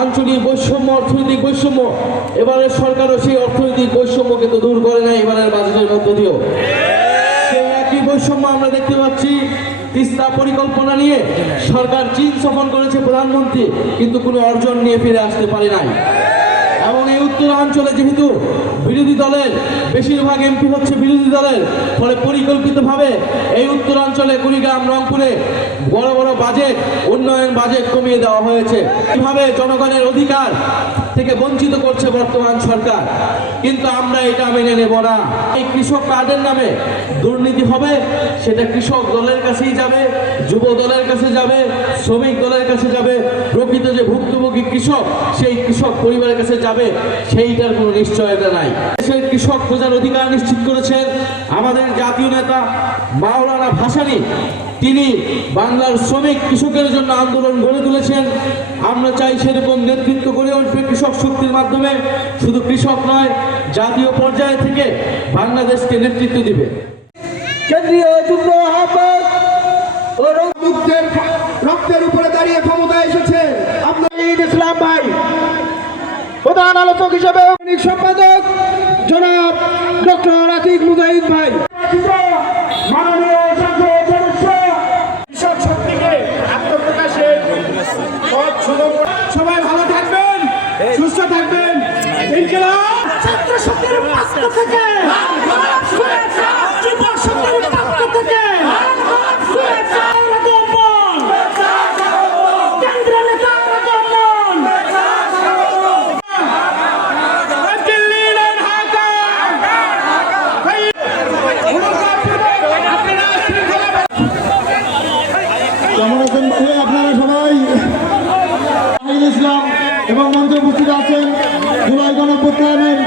আঞ্চলিক বৈষম্য, অর্থনৈতিক বৈষম্য, এবারের সরকারও সেই অর্থনৈতিক বৈষম্য কিন্তু দূর করে না এবারের বাজেটের মধ্য দিয়েও। সেই একই বৈষম্য আমরা দেখতে পাচ্ছি তিস্তা পরিকল্পনা নিয়ে সরকার চীন সফর করেছে প্রধানমন্ত্রী, কিন্তু কোনো অর্জন নিয়ে ফিরে আসতে পারে নাই। এবং এই উত্তরাঞ্চলে যেহেতু বিরোধী দলের বেশিরভাগ এমপি হচ্ছে বিরোধী দলের, ফলে পরিকল্পিতভাবে এই উত্তরাঞ্চলে কুড়িগ্রাম, রংপুরে বড় বড় বাজেট, উন্নয়ন বাজেট কমিয়ে দেওয়া হয়েছে। কিভাবে জনগণের অধিকার থেকে বঞ্চিত করছে বর্তমান সরকার, কিন্তু আমরা এটা মেনে নেব না। এই কৃষক কার্ডের নামে দুর্নীতি হবে, সেটা কৃষক দলের কাছেই যাবে, যুব দলের কাছে যাবে, শ্রমিক দলের কাছে যাবে, প্রকৃত যে ভুক্তভোগী কৃষক সেই কৃষক পরিবারের কাছে যাবে, সেইটার কোনো নিশ্চয়তা নাই। দেশের কৃষক প্রজার অধিকার নিশ্চিত করেছেন আমাদের জাতীয় নেতা মাওলানা ভাসানী। তিনি বাংলার শ্রমিক কৃষকের জন্য আন্দোলন গড়ে তুলেছেন। আমরা চাই সেরকম নেতৃত্ব গড়ে উঠবে কৃষক শক্তির মাধ্যমে। শুধু কৃষক নয়, জাতীয় পর্যায়ে থেকে বাংলাদেশকে নেতৃত্ব দিবে। কেন্দ্রীয় যুগ্ম আহ্বায়ক ও রক্তের উপরে দাঁড়িয়ে ক্ষমতায় এসেছে আপনার ইসলাম ভাই, প্রধান আলোচক হিসেবে সম্পাদক জনাব ডক্টর আতিক মুজাহিদ ভাই, মাননীয় সংসদ সদস্য, কৃষক শক্তিকে আত্মপ্রকাশে সবাই ভালো থাকবেন, সুস্থ থাকবেন। ইনকিলাব ছাত্র শক্তির পক্ষ থেকে, যুব শক্তির পক্ষ থেকে আপনারা সবাই ইসলাম এবং মঞ্চে উপস্থিত আছেন জুলাই গণঅভ্যুত্থানের